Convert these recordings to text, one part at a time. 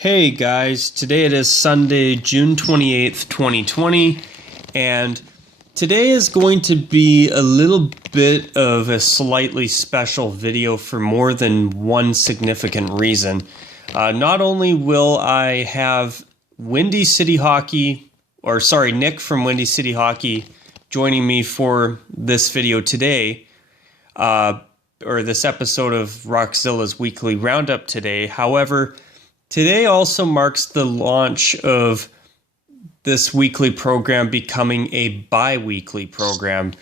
Hey guys, today it is Sunday, June 28th, 2020, and today is going to be a little bit of a slightly special video for more than one significant reason. Not only will I have Windy City Hawkey, Nick from Windy City Hawkey joining me for this video today, or this episode of Rockzilla's Weekly Roundup today. However, today also marks the launch of this weekly program becoming a bi-weekly program.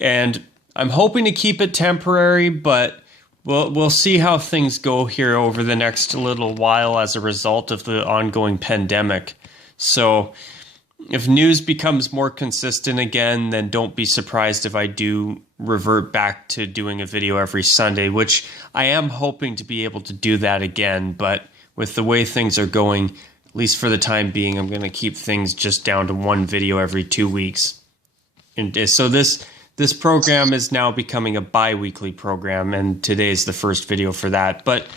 And I'm hoping to keep it temporary, but we'll see how things go here over the next little while as a result of the ongoing pandemic. So if news becomes more consistent again, then don't be surprised if I do revert back to doing a video every Sunday, which I am hoping to be able to do that again, but with the way things are going, at least for the time being, I'm going to keep things just down to one video every 2 weeks. And so this program is now becoming a bi-weekly program, and today is the first video for that. But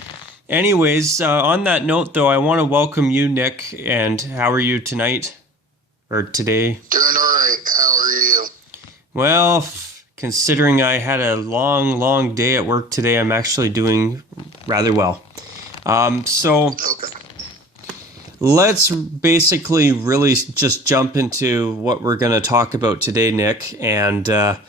anyways, on that note, though, I want to welcome you, Nick. And how are you tonight? Or today? Doing all right. How are you? Well, considering I had a long day at work today, I'm actually doing rather well. Okay. Let's basically really just jump into what we're going to talk about today, Nick. And the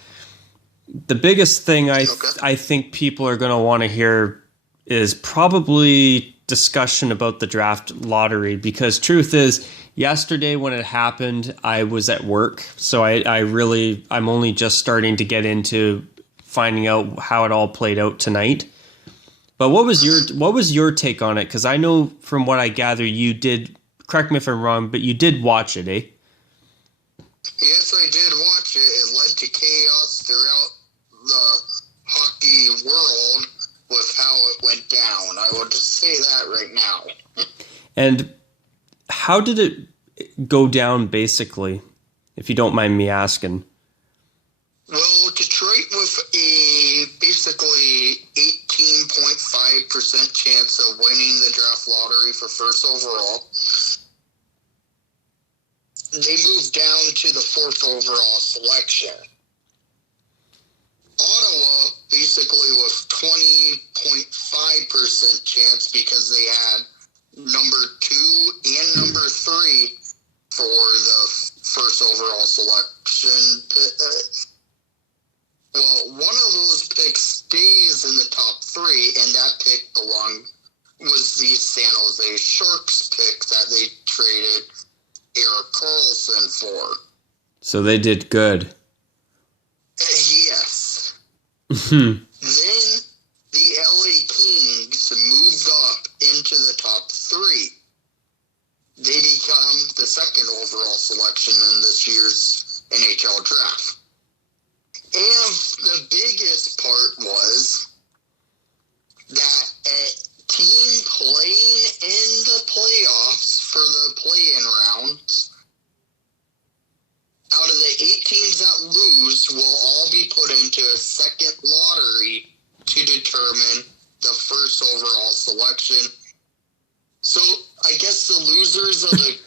biggest thing I think people are going to want to hear is probably discussion about the draft lottery, because truth is, yesterday when it happened, I was at work, so I'm only just starting to get into finding out how it all played out tonight. But what was your take on it? Because I know from what I gather, you did. Correct me if I'm wrong, but you did watch it, eh? Yes, I did watch it. It led to chaos throughout the hockey world with how it went down. I will just say that right now. And how did it go down, basically, if you don't mind me asking? Well, Detroit with a basically 18.5% chance of winning the draft lottery for first overall. They moved down to the fourth overall selection. Ottawa basically with 20.5% chance because they had number 2 and number 3 for the first overall selection. Well, one of those picks stays in the top 3, and that pick was the San Jose Sharks pick that they traded Erik Karlsson for. So they did good. Yes. Then the LA Kings moved up into the top 3. They become the second overall selection in this year's NHL draft. And the biggest part was that a team playing in the playoffs for the play-in rounds, out of the 8 teams that lose, will all be put into a second lottery to determine the first overall selection. So I guess the losers of the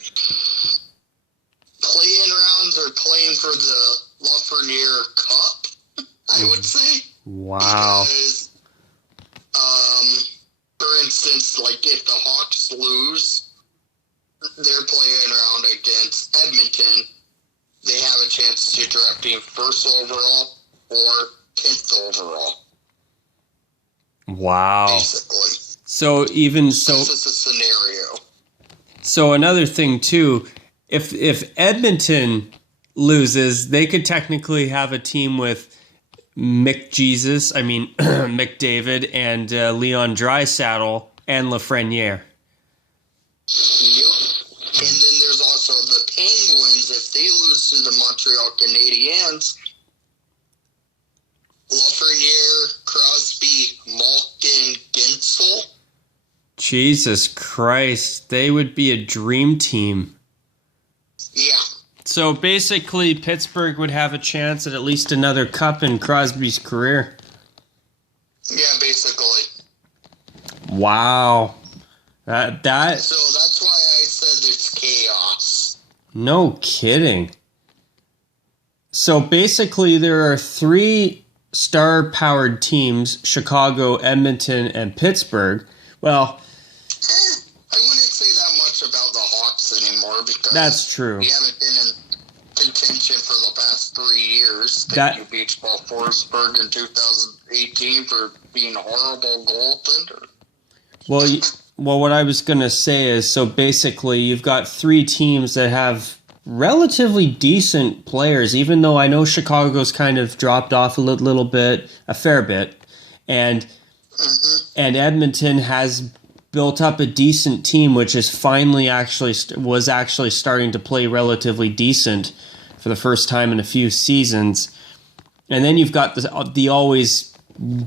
play-in rounds are playing for the Lafreniere Cup, I would say. Wow. Because, for instance, like if the Hawks lose their play-in round against Edmonton, they have a chance to draft him first overall or 10th overall. Wow. Basically. So even so, this is a scenario. So another thing too, if Edmonton loses, they could technically have a team with McDavid and Leon Draisaitl and Lafreniere. Yep. And then there's also the Penguins. If they lose to the Montreal Canadiens, Lafreniere, Crosby, Malkin, Gensel. Jesus Christ, they would be a dream team. Yeah. So basically, Pittsburgh would have a chance at least another cup in Crosby's career. Yeah, basically. Wow. So that's No kidding. So basically there are 3 star-powered teams, Chicago, Edmonton, and Pittsburgh. Well, I wouldn't say that much about the Hawks anymore because that's true. We haven't been in contention for the past 3 years. That you beat Forsberg in 2018 for being a horrible goaltender. Well, what I was going to say is, so basically you've got 3 teams that have relatively decent players, even though I know Chicago's kind of dropped off a little bit, a fair bit, and Edmonton has built up a decent team, which is finally was actually starting to play relatively decent for the first time in a few seasons. And then you've got the always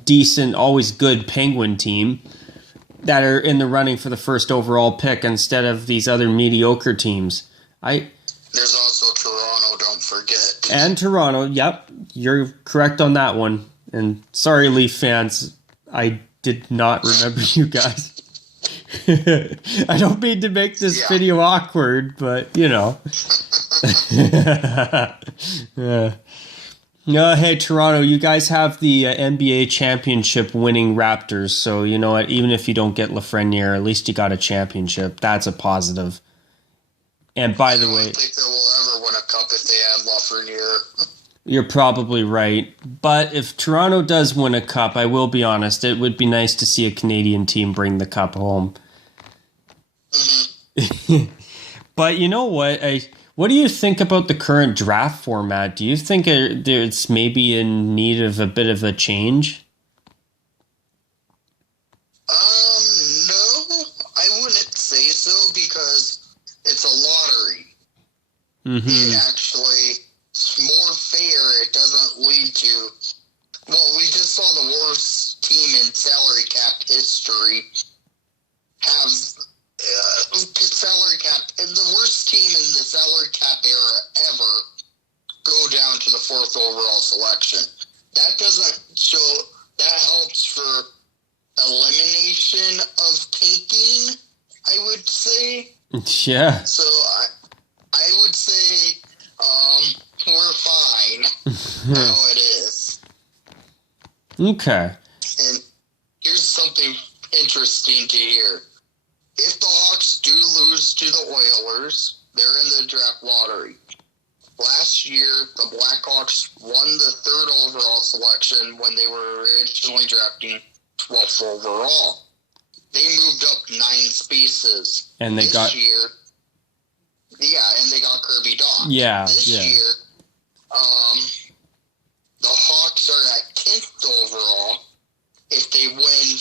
decent, always good Penguin team that are in the running for the first overall pick instead of these other mediocre teams. There's also Toronto, don't forget. And Toronto, yep, you're correct on that one. And sorry, Leaf fans, I did not remember you guys. I don't mean to make this video awkward, but, you know. Hey, Toronto, you guys have the NBA championship winning Raptors, so you know what, even if you don't get Lafreniere, at least you got a championship. That's a positive. And by the way, I don't think they will ever win a cup if they had Lafreniere. You're probably right. But if Toronto does win a cup, I will be honest, it would be nice to see a Canadian team bring the cup home. But you know what? What do you think about the current draft format? Do you think it's maybe in need of a bit of a change? No, I wouldn't say so because it's a lottery. It actually is more fair. It doesn't lead to... Well, we just saw the worst team in salary cap history have... salary cap... The worst team in the salary cap era ever go down to the 4th overall selection. That doesn't show... That helps for elimination of tanking, I would say. Yeah. So I would say we're fine how it is. Okay. And here's something interesting to hear. If the Hawks do lose to the Oilers, they're in the draft lottery. Last year, the Blackhawks won the 3rd overall selection when they were originally drafting 12th overall. They moved up 9 spaces. And they got... year, and they got Kirby Dach. Yeah, This year, the Hawks are at 10th overall. If they win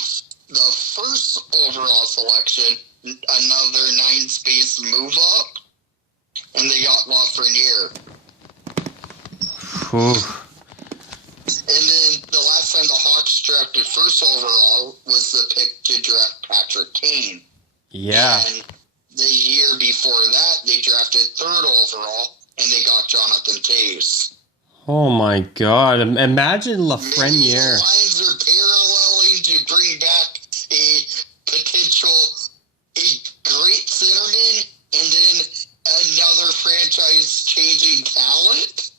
the 1st overall selection, another 9-space move up, and they got Lafreniere. And then the last time the Hawks drafted 1st overall was the pick to draft Patrick Kane. Yeah. And the year before that, they drafted 3rd overall, and they got Jonathan Toews. Oh my God! Imagine Lafreniere. Maybe the lines are paralleling to bring back a great centerman, and then another franchise-changing talent.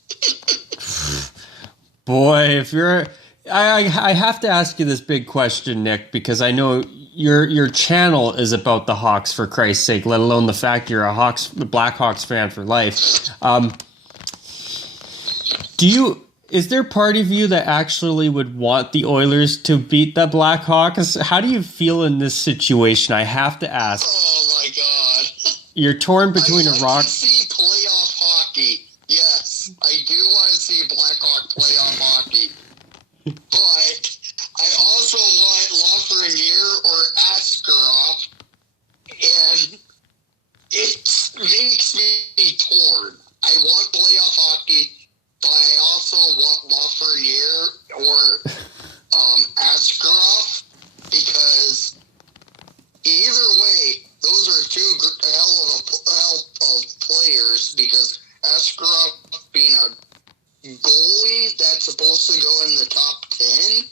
Boy, if you're... I have to ask you this big question, Nick, because I know your channel is about the Hawks, for Christ's sake, let alone the fact you're a Blackhawks fan for life. Is there part of you that actually would want the Oilers to beat the Blackhawks? How do you feel in this situation? I have to ask. Oh my God. You're torn between I a rock... to see playoff hockey. Yes, I do want to see Blackhawk playoff hockey. But I also want Lafreniere or Askarov, and it makes me torn. I want playoff hockey, but I also want Lafreniere or Askarov, because either way, those are 2 hell of players, because Askarov being a goalie that's supposed to go in the top 10,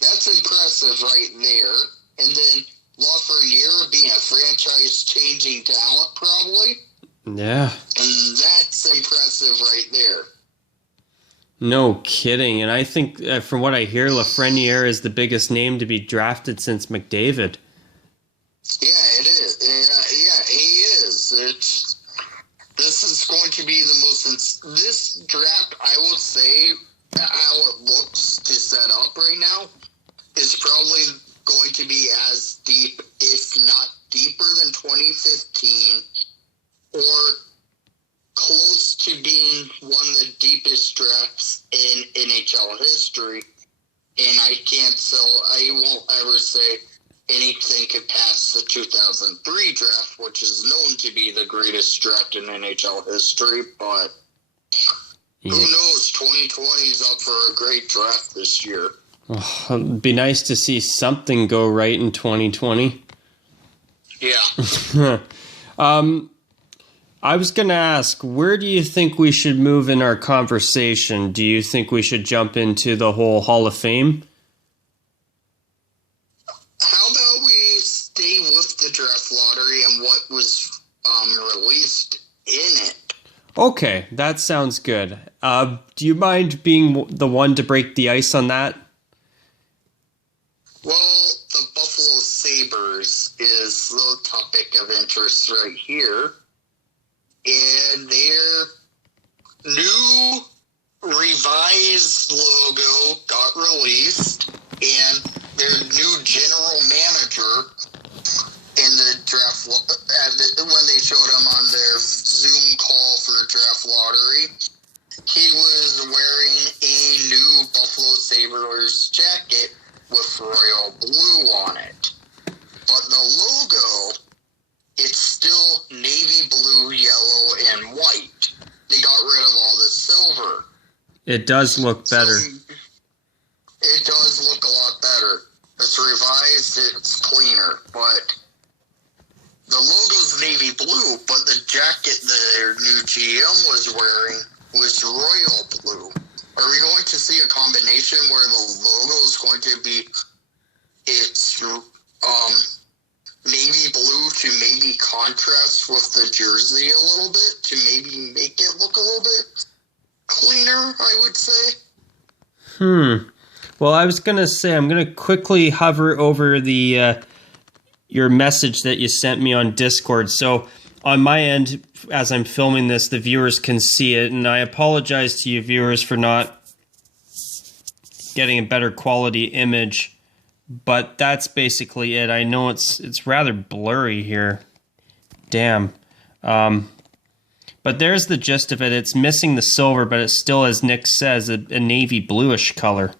that's impressive right there. And then Lafreniere being a franchise-changing talent, probably. Yeah. And that's impressive right there. No kidding. And I think, from what I hear, Lafreniere is the biggest name to be drafted since McDavid. Yeah, it is. Yeah, he is. This is going to be the most... This draft, I will say, how it looks to set up right now, is probably going to be as deep, if not deeper than 2015, or close to being one of the deepest drafts in NHL history. And I won't ever say anything could pass the 2003 draft, which is known to be the greatest draft in NHL history, but who knows? 2020 is up for a great draft this year. Oh, it'd be nice to see something go right in 2020. Yeah. I was going to ask, where do you think we should move in our conversation? Do you think we should jump into the whole Hall of Fame? How about we stay with the draft lottery and what was released in it? Okay, that sounds good. Do you mind being the one to break the ice on that? Well, the Buffalo Sabres is the topic of interest right here. And their new revised logo got released, and their new general manager in the draft, when they showed him on their Zoom call for draft lottery, he was wearing a new Buffalo Sabres jacket with royal blue on it. But the logo, it's still navy blue, yellow, and white. They got rid of all the silver. It does look better. So it does look a lot better. It's revised, it's cleaner, but the logo's navy blue, but the jacket their new GM was wearing was royal blue. Are we going to see a combination where the logo is going to be navy blue to maybe contrast with the jersey a little bit to maybe make it look a little bit cleaner, I would say? Well, I was going to say, I'm going to quickly hover over the your message that you sent me on Discord. So on my end, as I'm filming this, the viewers can see it, and I apologize to you viewers for not getting a better quality image, but that's basically it. I know it's rather blurry here. Damn. But there's the gist of it. It's missing the silver, but it's still, as Nick says, a navy bluish color.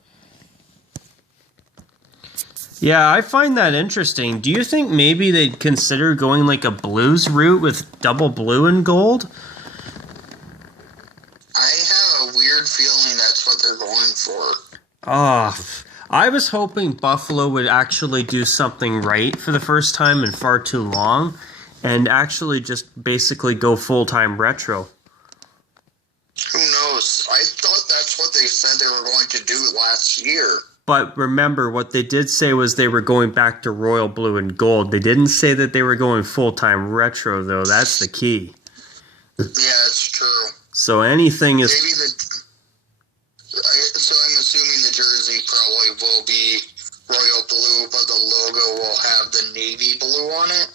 Yeah, I find that interesting. Do you think maybe they'd consider going like a Blues route with double blue and gold? I have a weird feeling that's what they're going for. I was hoping Buffalo would actually do something right for the first time in far too long and actually just basically go full-time retro. Who knows? I thought that's what they said they were going to do last year. But remember, what they did say was they were going back to royal blue and gold. They didn't say that they were going full-time retro, though. That's the key. Yeah, it's true. So anything is... Maybe so I'm assuming the jersey probably will be royal blue, but the logo will have the navy blue on it.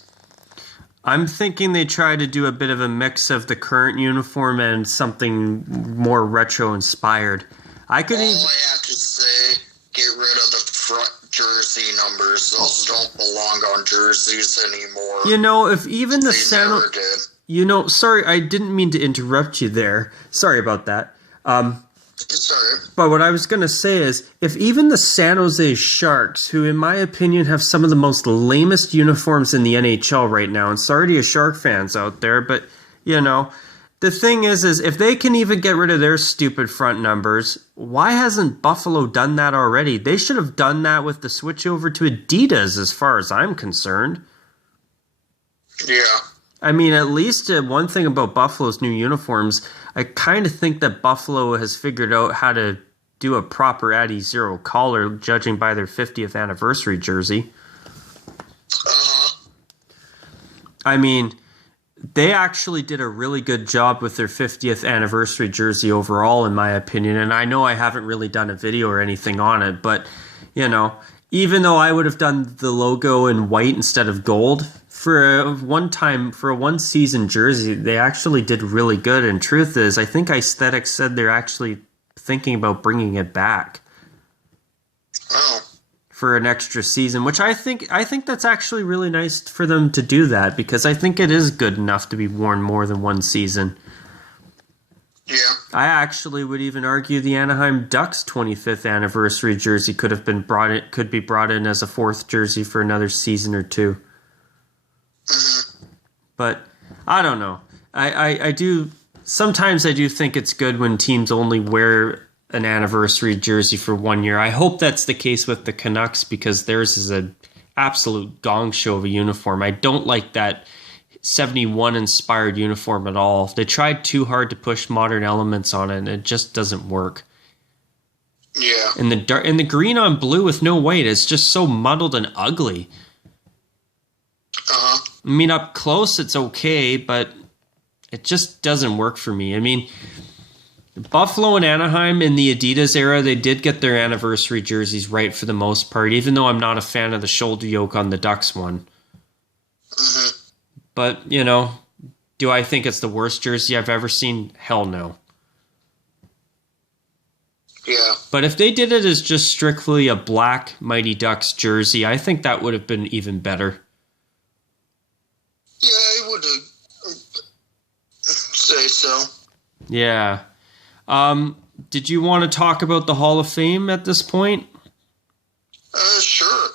I'm thinking they try to do a bit of a mix of the current uniform and something more retro-inspired. I have to say, get rid of the front jersey numbers. Those don't belong on jerseys anymore. You know, if even the never did. You know, sorry, I didn't mean to interrupt you there. Sorry about that. Sorry. But what I was going to say is, if even the San Jose Sharks, who in my opinion have some of the most lamest uniforms in the NHL right now, and sorry to you Shark fans out there, but, you know, the thing is if they can even get rid of their stupid front numbers, why hasn't Buffalo done that already? They should have done that with the switch over to Adidas, as far as I'm concerned. Yeah. I mean, at least one thing about Buffalo's new uniforms, I kind of think that Buffalo has figured out how to do a proper Addy Zero collar, judging by their 50th anniversary jersey. Uh-huh. I mean, they actually did a really good job with their 50th anniversary jersey overall, in my opinion. And I know I haven't really done a video or anything on it, but, you know, even though I would have done the logo in white instead of gold, for a one-season jersey, they actually did really good. And truth is, I think Aesthetics said they're actually thinking about bringing it back. Oh. For an extra season, which I think that's actually really nice for them to do that, because I think it is good enough to be worn more than one season. Yeah. I actually would even argue the Anaheim Ducks 25th anniversary jersey could be brought in as a fourth jersey for another season or two. Mm-hmm. But I don't know. Sometimes I do think it's good when teams only wear an anniversary jersey for 1 year. I hope that's the case with the Canucks, because theirs is an absolute gong show of a uniform. I don't like that 71 inspired uniform at all. They tried too hard to push modern elements on it, and it just doesn't work. Yeah. And the green on blue with no white is just so muddled and ugly. Uh-huh. I mean, up close it's okay, but it just doesn't work for me. I mean, Buffalo and Anaheim in the Adidas era, they did get their anniversary jerseys right for the most part, even though I'm not a fan of the shoulder yoke on the Ducks one. Mm-hmm. But, you know, do I think it's the worst jersey I've ever seen? Hell no. Yeah. But if they did it as just strictly a black Mighty Ducks jersey, I think that would have been even better. Yeah, I would say so. Yeah. Did you want to talk about the Hall of Fame at this point? Sure.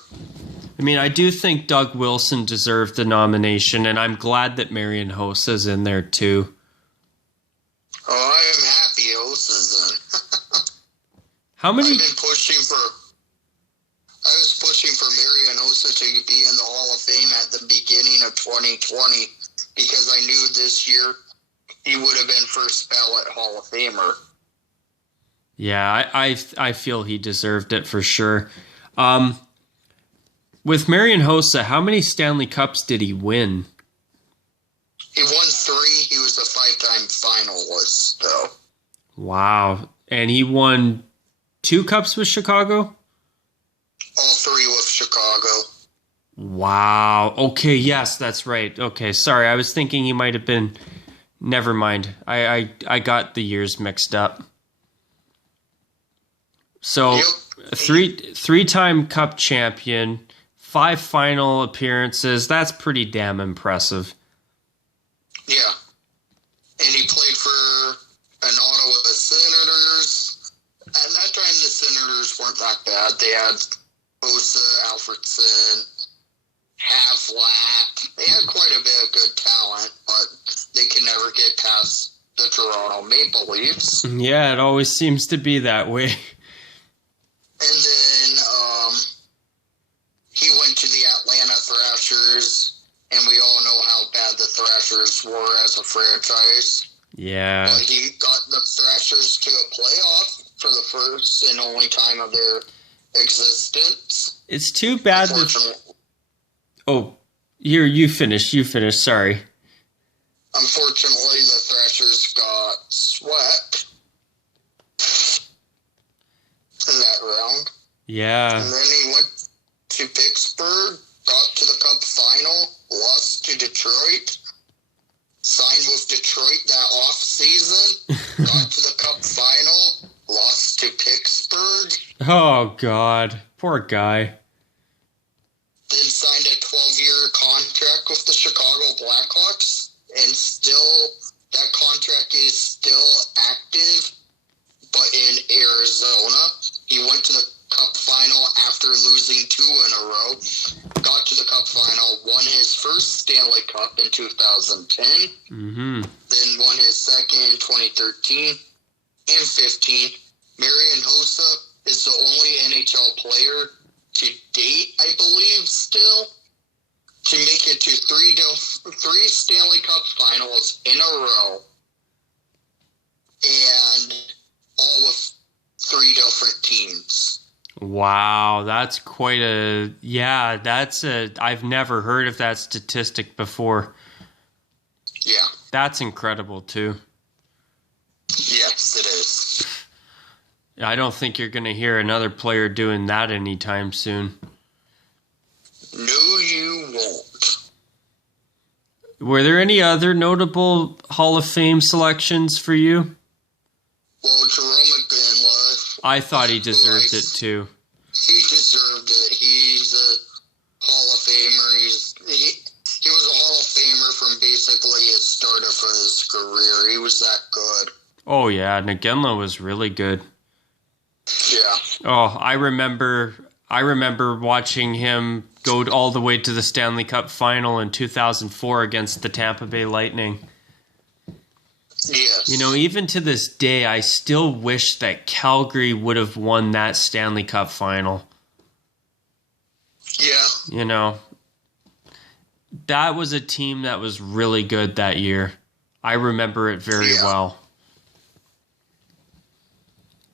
I mean, I do think Doug Wilson deserved the nomination, and I'm glad that Marian Hossa's in there too. Oh, I am happy Osa's in. How many? I was pushing for Marian Hossa to be in the Hall of Fame at the beginning of 2020, because I knew this year he would have been first ballot Hall of Famer. Yeah, I feel he deserved it for sure. With Marian Hossa, how many Stanley Cups did he win? He won 3. He was a 5-time finalist, though. Wow. And he won 2 cups with Chicago? All 3 with Chicago. Wow. Okay, yes, that's right. Okay, sorry. I was thinking he might have been... Never mind. I got the years mixed up. So, Yep. three-time Cup champion, 5 final appearances. That's pretty damn impressive. Yeah. And he played for an Ottawa Senators. At that time, the Senators weren't that bad. They had Osa, Alfredson, Havlat. They had quite a bit of good talent, but they could never get past the Toronto Maple Leafs. Yeah, it always seems to be that way. And then he went to the Atlanta Thrashers, and we all know how bad the Thrashers were as a franchise. Yeah. But he got the Thrashers to a playoff for the first and only time of their existence. It's too bad that... Oh, you finish, sorry. Unfortunately, the Thrashers got swept in that round. Yeah. And then he went to Pittsburgh, got to the Cup final, lost to Detroit, signed with Detroit that off-season, got to the Cup final, lost to Pittsburgh. Oh, God. Poor guy. Then signed a 12-year contract with the Chicago Blackhawks, and still, that contract is still active, but in Arizona. He went to the Cup final after losing 2 in a row, got to the Cup final, won his first Stanley Cup in 2010, then won his second in 2013 and 15. Marian Hossa is the only NHL player to date, I believe, still, to make it to 3 Stanley Cup finals in a row, and all with 3 different teams. Wow, that's quite a... Yeah, I've never heard of that statistic before. Yeah, That's incredible, too. Yes, it is. I don't think you're going to hear another player doing that anytime soon. No, you won't. Were there any other notable Hall of Fame selections for you? Well, Jerome McGinley. I thought he deserved it, too. He deserved it. He's a Hall of Famer. He was a Hall of Famer from basically his start of his career. He was that good. Oh, yeah. Nagenla was really good. Yeah. Oh, I remember watching him go all the way to the Stanley Cup final in 2004 against the Tampa Bay Lightning. Yes. You know, even to this day, I still wish that Calgary would have won that Stanley Cup final. Yeah. You know, that was a team that was really good that year. I remember it very well.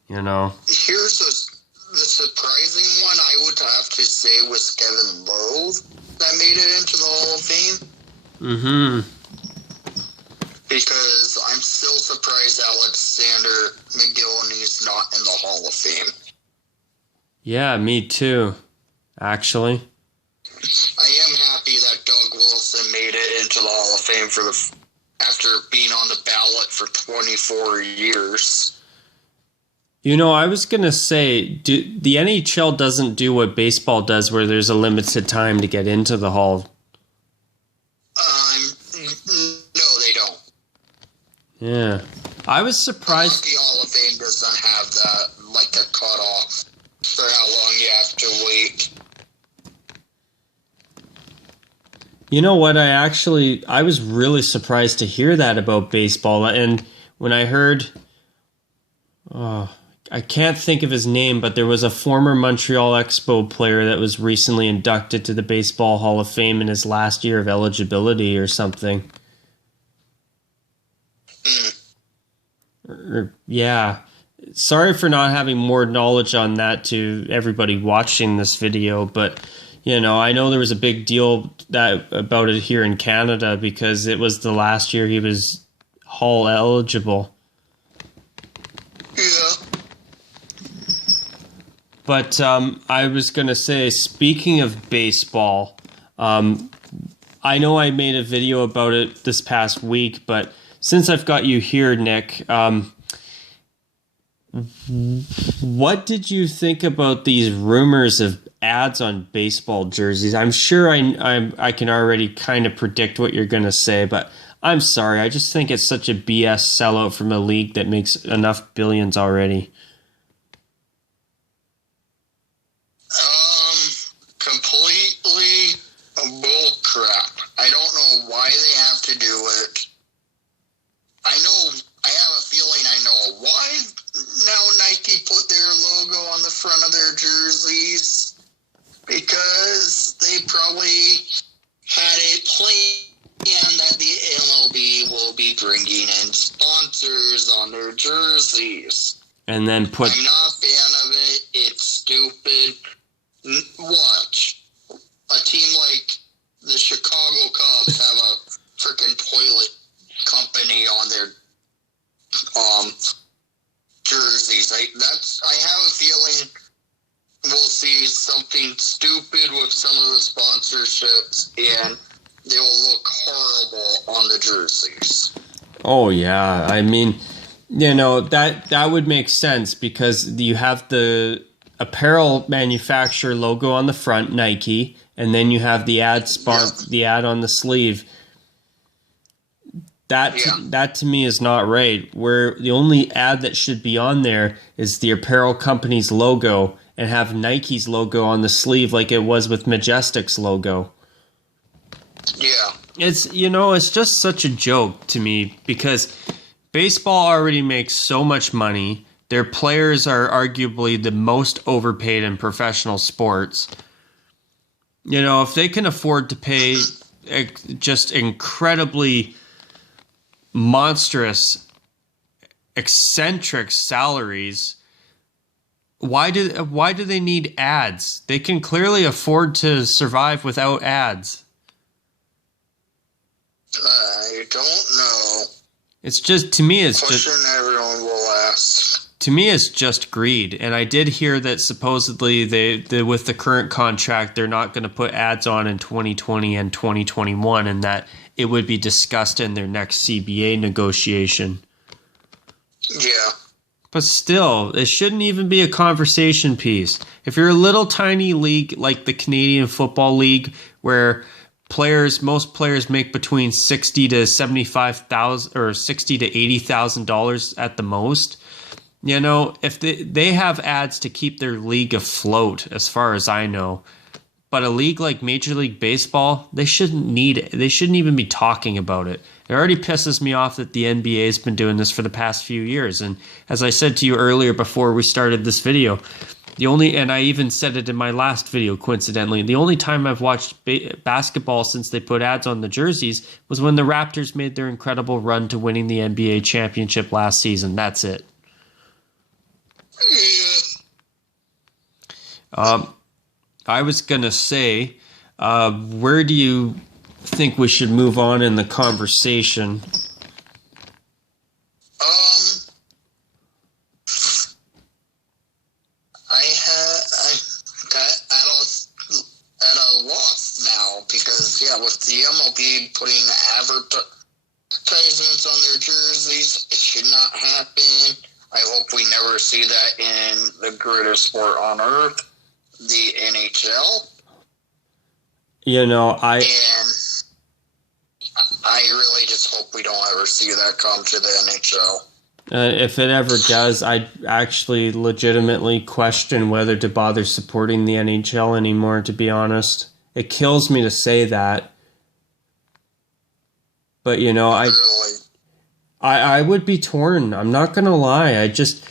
You know. Here's the surprising one I would have to say was Kevin Lowe that made it into the Hall of Fame. Mm-hmm. Because I'm still surprised Alexander McGillney's not in the Hall of Fame. Yeah, me too, actually. I am happy that Doug Wilson made it into the Hall of Fame after being on the ballot for 24 years. You know, I was going to say, the NHL doesn't do what baseball does where there's a limited time to get into the Hall. No, they don't. Yeah. I was surprised. The Hall of Fame doesn't have that, like a cutoff for how long you have to wait. You know what? I was really surprised to hear that about baseball. And when I heard, I can't think of his name, but there was a former Montreal Expo player that was recently inducted to the Baseball Hall of Fame in his last year of eligibility or something. Yeah. Sorry for not having more knowledge on that to everybody watching this video, but you know, I know there was a big deal about it here in Canada because it was the last year he was Hall eligible. Yeah. But I was going to say, speaking of baseball, I know I made a video about it this past week, but since I've got you here, Nick, what did you think about these rumors of ads on baseball jerseys? I'm sure I can already kind of predict what you're going to say, but I'm sorry. I just think it's such a BS sellout from a league that makes enough billions already. Completely bull crap. I don't know why they have to do it. I have a feeling I know why now Nike put their logo on the front of their jerseys. Because they probably had it planned that the MLB will be bringing in sponsors on their jerseys. And then I'm not a fan of it. It's stupid. Watch. A team like the Chicago Cubs have a freaking toilet company on their jerseys. I have a feeling we'll see something stupid with some of the sponsorships, and they will look horrible on the jerseys. Oh yeah, I mean, you know, that would make sense because you have the apparel manufacturer logo on the front, Nike, and then you have the the ad on the sleeve. That to me is not right. Where the only ad that should be on there is the apparel company's logo and have Nike's logo on the sleeve like it was with Majestic's logo. Yeah. It's just such a joke to me because baseball already makes so much money. Their players are arguably the most overpaid in professional sports. You know, if they can afford to pay just incredibly monstrous, eccentric salaries, why do they need ads? They can clearly afford to survive without ads. I don't know. It's just, to me, it's Question just... everyone will ask. To me, it's just greed. And I did hear that supposedly they with the current contract, they're not going to put ads on in 2020 and 2021, and that it would be discussed in their next CBA negotiation. Yeah. But still, it shouldn't even be a conversation piece. If you're a little tiny league like the Canadian Football League, where most players make between $60,000 to $75,000 or $60,000 to $80,000 at the most, you know, if they have ads to keep their league afloat, as far as I know. But a league like Major League Baseball, they shouldn't need it. They shouldn't even be talking about it. It already pisses me off that the NBA has been doing this for the past few years. And as I said to you earlier before we started this video, and I even said it in my last video, coincidentally, the only time I've watched basketball since they put ads on the jerseys was when the Raptors made their incredible run to winning the NBA championship last season. That's it. I was going to say, where do you think we should move on in the conversation? I got at a loss now because, with the MLB putting advertisements on their jerseys, it should not happen. I hope we never see that in the greatest sport on earth, the NHL. You know, I really just hope we don't ever see that come to the NHL. If it ever does, I'd actually legitimately question whether to bother supporting the NHL anymore, to be honest. It kills me to say that. But, you know, I would be torn. I'm not going to lie. I just,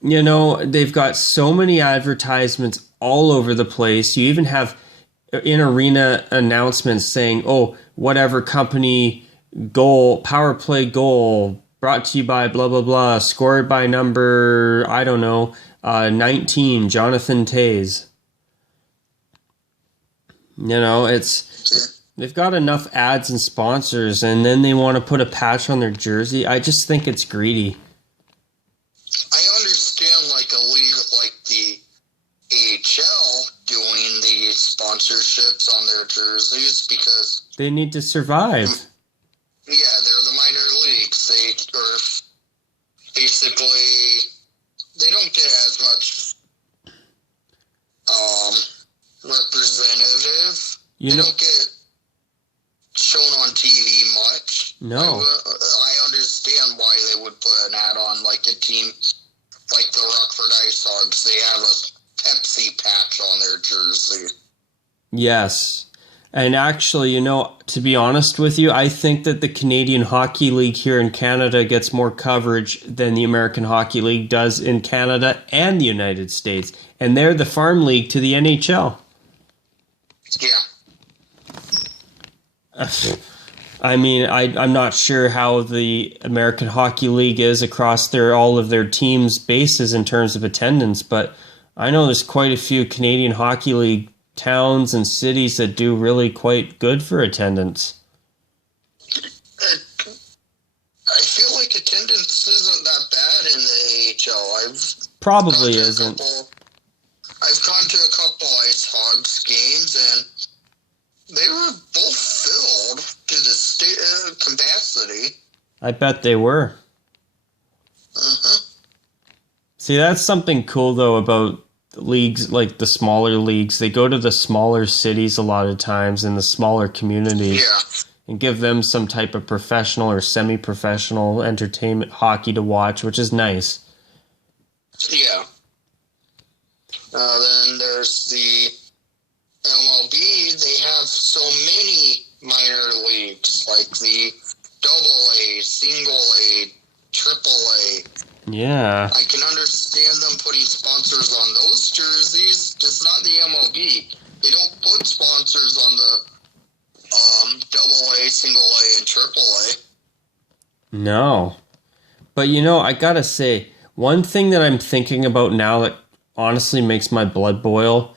you know, they've got so many advertisements all over the place. You even have in-arena announcements saying, oh, whatever company power play goal, brought to you by blah, blah, blah, scored by number, 19, Jonathan Taze. You know, they've got enough ads and sponsors, and then they want to put a patch on their jersey. I just think it's greedy. I understand, like, a league like the AHL doing the sponsorships on their jerseys because they need to survive. Yeah, they're the minor leagues. They are basically, they don't get as much representative. They don't get shown on TV much. No. I understand why they would put an ad on, like a team like the Rockford Ice Hogs. They have a Pepsi patch on their jersey. Yes. And actually, you know, to be honest with you, I think that the Canadian Hockey League here in Canada gets more coverage than the American Hockey League does in Canada and the United States. And they're the farm league to the NHL. Yeah. I mean, I'm not sure how the American Hockey League is across all of their teams' bases in terms of attendance, but I know there's quite a few Canadian Hockey League towns and cities that do really quite good for attendance. I feel like attendance isn't that bad in the AHL. Probably isn't. I've gone to a couple Ice Hogs games, and they were both filled to the capacity. I bet they were. Uh-huh. See, that's something cool, though, about leagues like the smaller leagues. They go to the smaller cities a lot of times in the smaller communities and give them some type of professional or semi-professional entertainment hockey to watch, which is nice. Yeah. Then there's the MLB. They have so many minor leagues, like the AA, single A, triple A. Yeah. I can understand them putting sponsors on those jerseys, just not the MLB. They don't put sponsors on the AA, single A, and triple A. No. But you know, I gotta say, one thing that I'm thinking about now that honestly makes my blood boil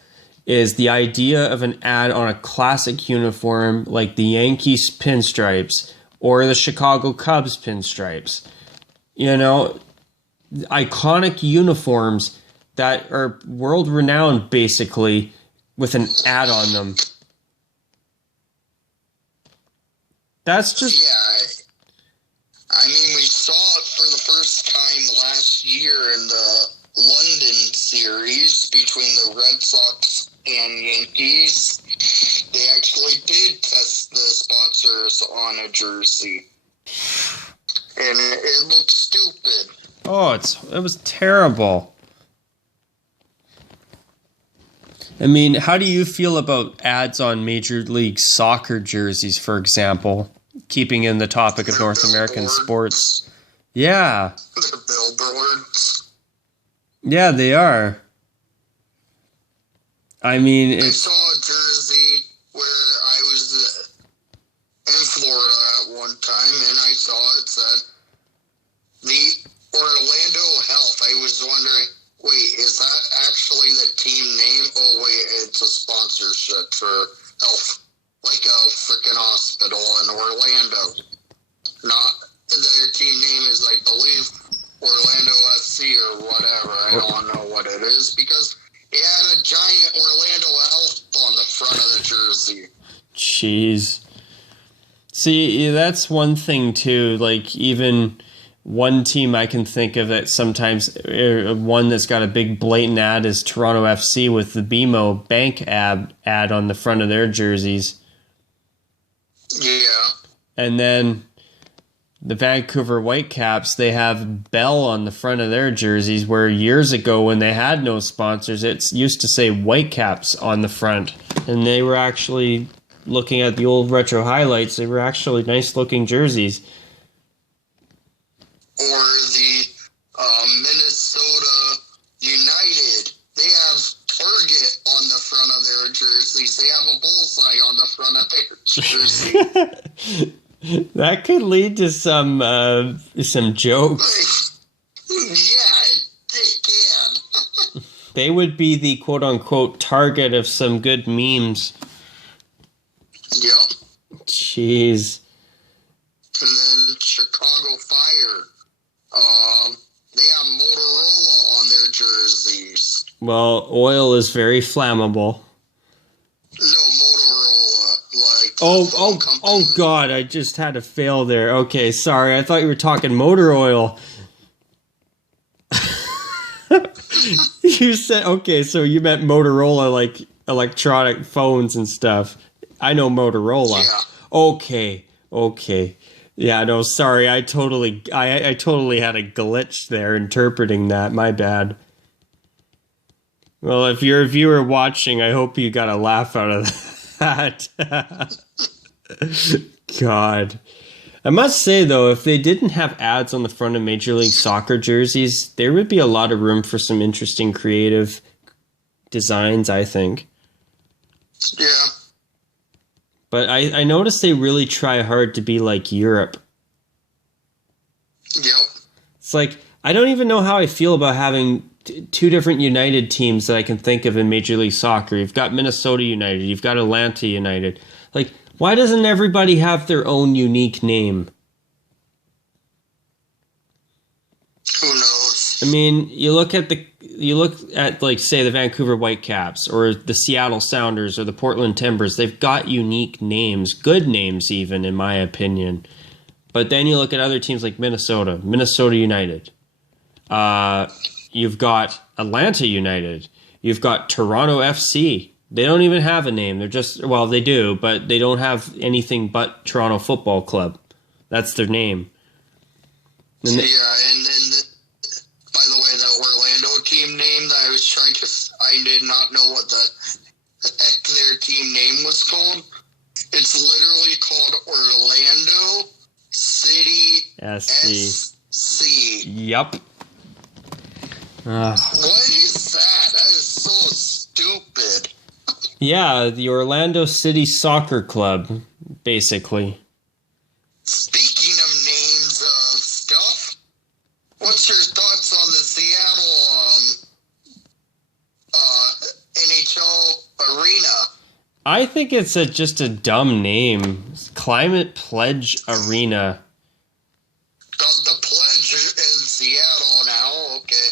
is the idea of an ad on a classic uniform like the Yankees pinstripes or the Chicago Cubs pinstripes. You know, iconic uniforms that are world-renowned, basically, with an ad on them. That's just... Yeah, I mean, we saw it for the first time last year in the London series between the Red Sox and Yankees. They actually did test the sponsors on a jersey. And it looked stupid. Oh, it was terrible. I mean, how do you feel about ads on Major League Soccer jerseys, for example? Keeping in the topic of North American sports. Yeah. They're billboards. Yeah, they are. I mean, I saw a jersey where I was in Florida at one time, and I saw it said, the Orlando Health. I was wondering, wait, is that actually the team name? Oh, wait, it's a sponsorship for health. Like a freaking hospital in Orlando. Not, their team name is, I believe, Orlando SC or whatever. I don't know what it is, because it had a giant Orlando Health on the front of the jersey. Jeez. See, that's one thing, too. Like, even one team I can think of that sometimes, one that's got a big blatant ad is Toronto FC with the BMO Bank ad on the front of their jerseys. Yeah. And then the Vancouver Whitecaps, they have Bell on the front of their jerseys, where years ago when they had no sponsors, it used to say Whitecaps on the front. And they were actually, looking at the old retro highlights, they were actually nice-looking jerseys. Or the Minnesota United. They have Target on the front of their jerseys. They have a bullseye on the front of their jersey. That could lead to some jokes. Yeah, it can. They would be the quote-unquote target of some good memes. Yep. Jeez. And then Chicago Fire. They have Motorola on their jerseys. Well, oil is very flammable. No, Motorola, like Oh God! I just had a fail there. Okay, sorry. I thought you were talking motor oil. You said okay, so you meant Motorola, like electronic phones and stuff. I know Motorola. Yeah. Okay. Yeah, no, sorry. I totally had a glitch there interpreting that. My bad. Well, if you're a viewer watching, I hope you got a laugh out of that. God. I must say, though, if they didn't have ads on the front of Major League Soccer jerseys, there would be a lot of room for some interesting creative designs, I think. Yeah. But I noticed they really try hard to be like Europe. Yep. It's like, I don't even know how I feel about having two different United teams that I can think of in Major League Soccer. You've got Minnesota United, you've got Atlanta United. Like, why doesn't everybody have their own unique name? Who knows? I mean, you look at like, say, the Vancouver Whitecaps or the Seattle Sounders or the Portland Timbers. They've got unique names, good names even, in my opinion. But then you look at other teams like Minnesota United. You've got Atlanta United. You've got Toronto FC. They don't even have a name. They're just, well, they do, but they don't have anything but Toronto Football Club. That's their name. And then, by the way, the Orlando team name that I was trying to, I did not know what the heck their team name was called. It's literally called Orlando City SC. Yep. What is that? That is so stupid. Yeah, the Orlando City Soccer Club, basically. Speaking of names of stuff, what's your thoughts on the Seattle NHL Arena. I think it's just a dumb name. Climate Pledge Arena. The Pledge in Seattle now. Okay.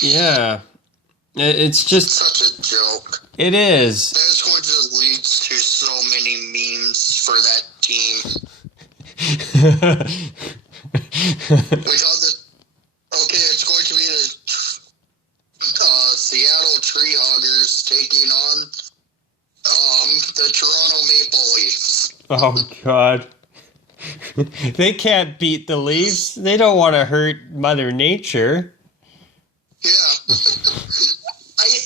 Yeah. It's just such a joke. It is. That's going to lead to so many memes for that team. We got the. Okay, it's going to be the Seattle Tree Huggers taking on the Toronto Maple Leafs. Oh, God. They can't beat the Leafs. They don't want to hurt Mother Nature. Yeah.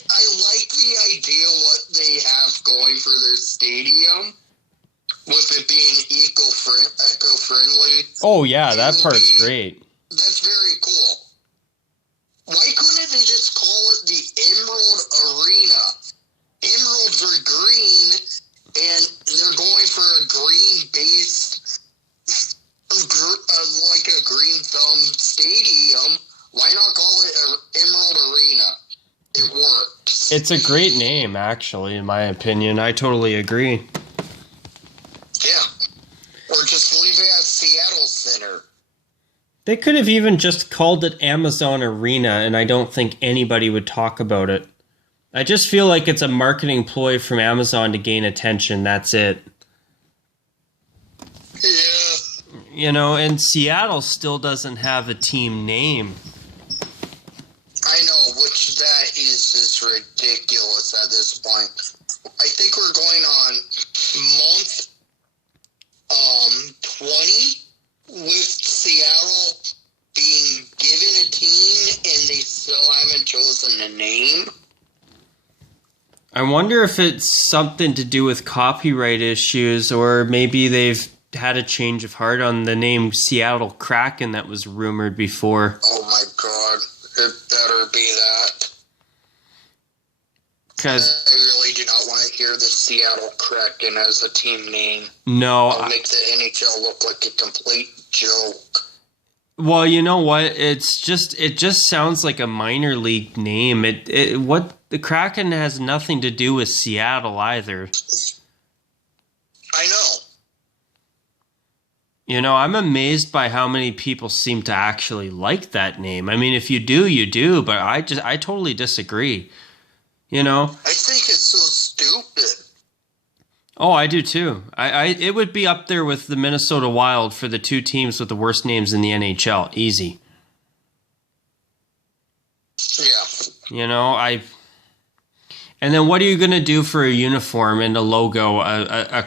I like the idea what they have going for their stadium, with it being eco-friendly. Oh, yeah, that part's great. That's very cool. Why couldn't they just call it the Emerald Arena? Emeralds are green, and they're going for a green-based, like a green thumb stadium. Why not call it Emerald Arena? It worked. It's a great name, actually, in my opinion. I totally agree. Yeah. Or just leave it at Seattle Center. They could have even just called it Amazon Arena, and I don't think anybody would talk about it. I just feel like it's a marketing ploy from Amazon to gain attention. That's it. Yeah. You know, and Seattle still doesn't have a team name. I know, which that is just ridiculous at this point. I think we're going on month 20 with Seattle being given a team and they still haven't chosen a name. I wonder if it's something to do with copyright issues, or maybe they've had a change of heart on the name Seattle Kraken that was rumored before. Oh my God. It better be that. Because I really do not want to hear the Seattle Kraken as a team name. No. It'll make the NHL look like a complete joke. Well, you know what? It just sounds like a minor league name. The Kraken has nothing to do with Seattle either. I know. You know, I'm amazed by how many people seem to actually like that name. I mean, if you do, you do, but I totally disagree. You know? I think it's so stupid. Oh, I do too. It would be up there with the Minnesota Wild for the two teams with the worst names in the NHL. Easy. Yeah. You know, and then what are you going to do for a uniform and a logo? A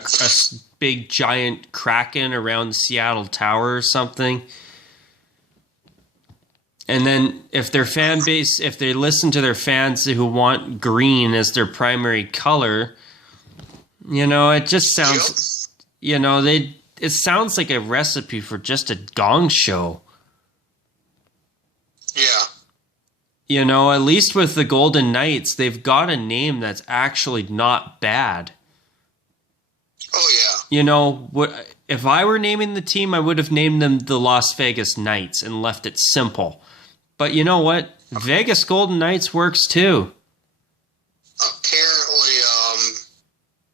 big giant Kraken around the Seattle Tower or something? And then if their fan base, if they listen to their fans who want green as their primary color, you know, it just sounds, you know, it sounds like a recipe for just a gong show. Yeah. You know, at least with the Golden Knights, they've got a name that's actually not bad. Oh, yeah. You know, if I were naming the team, I would have named them the Las Vegas Knights and left it simple. But you know what? Vegas Golden Knights works too. Apparently,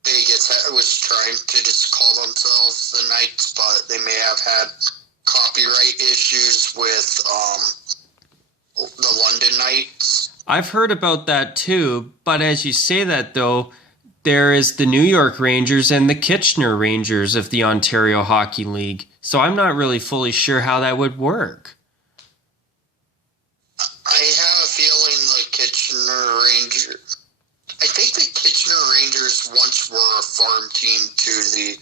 Vegas was trying to just call themselves the Knights, but they may have had copyright issues with the London Knights. I've heard about that too, but as you say that though, there is the New York Rangers and the Kitchener Rangers of the Ontario Hockey League. So I'm not really fully sure how that would work. I have a feeling the Kitchener Rangers... I think the Kitchener Rangers once were a farm team to the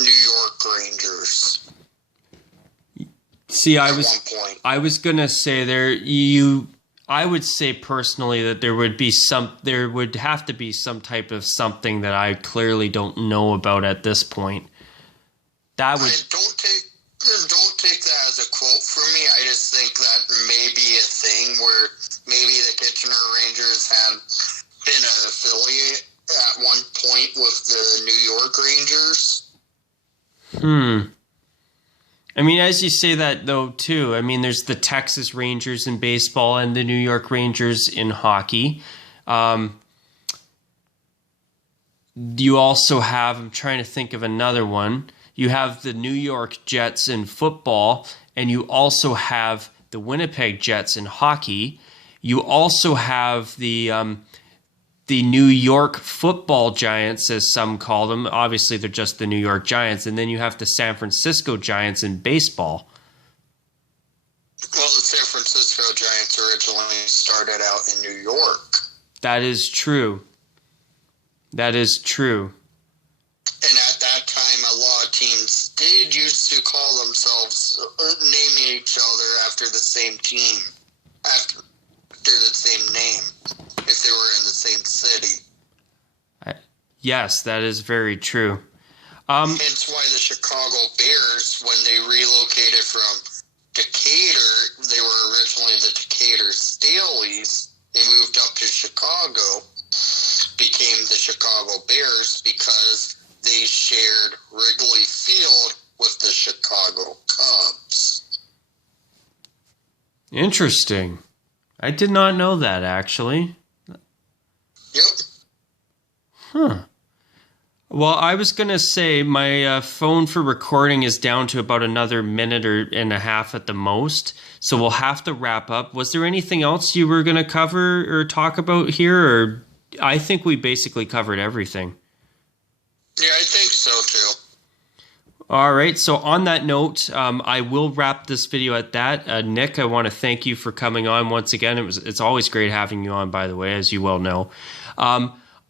New York Rangers. See, I was gonna say I would say personally that there would have to be some type of something that I clearly don't know about at this point. That would don't take that as a quote from me. I just think that may be a thing where maybe the Kitchener Rangers had been an affiliate at one point with the New York Rangers. I mean, as you say that, though, too, I mean, there's the Texas Rangers in baseball and the New York Rangers in hockey. you also have, I'm trying to think of another one. You have the New York Jets in football, and you also have the Winnipeg Jets in hockey. You also have the New York Football Giants, as some call them. Obviously, they're just the New York Giants. And then you have the San Francisco Giants in baseball. Well, the San Francisco Giants originally started out in New York. That is true. That is true. And at that time, a lot of teams did used to call themselves, naming each other after the same team, after the same name, if they were in the same city. Yes, that is very true. Hence why the Chicago Bears, when they relocated from Decatur, they were originally the Decatur Staleys. They moved up to Chicago, became the Chicago Bears because they shared Wrigley Field with the Chicago Cubs. Interesting. I did not know that, actually. Yep. Huh. Well, I was going to say my phone for recording is down to about another minute and a half at the most, so we'll have to wrap up. Was there anything else you were going to cover or talk about here, or I think we basically covered everything? Yeah, I think so, too. All right, so on that note, I will wrap this video at that. Nick, I want to thank you for coming on once again. It's always great having you on, by the way, as you well know.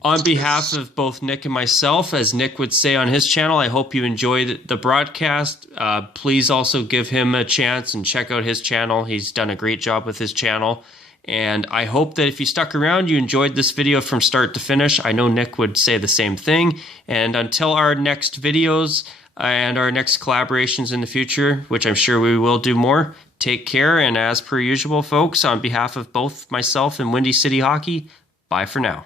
On behalf of both Nick and myself, as Nick would say on his channel, I hope you enjoyed the broadcast. Please also give him a chance and check out his channel. He's done a great job with his channel. And I hope that if you stuck around, you enjoyed this video from start to finish. I know Nick would say the same thing. And until our next videos and our next collaborations in the future, which I'm sure we will do more, take care. And as per usual, folks, on behalf of both myself and Windy City Hawkey, bye for now.